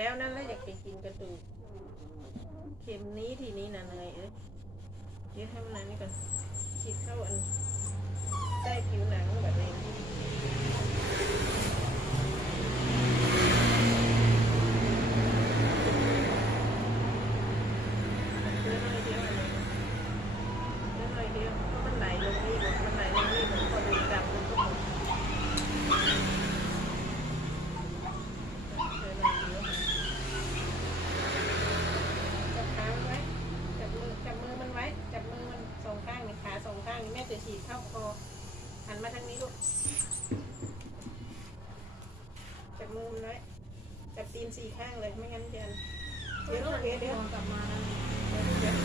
แล้วนั่นแล้วอยากไปกินกระดูกเข็มนี้ทีนี้นะเนยเดี๋ยวให้มันนั้นนี่ก่อนฉีดเข้าอันใต้ผิวหนังแบบนี้เดี๋ยวหน่อยเดียวเพราะมันไหลลงนี่หมดมันไหลลงนี่หมดพอดูดับมันก็หมดจับมือมันสองข้างนี่ขาสองข้างนี่แม่จะฉีดเข้าคอหันมาทางนี้ลูกจับมือมันไว้จับตีน4 ข้างเลยไม่งั้นเดี๋ยวกลับมาแล้วเดี๋ยว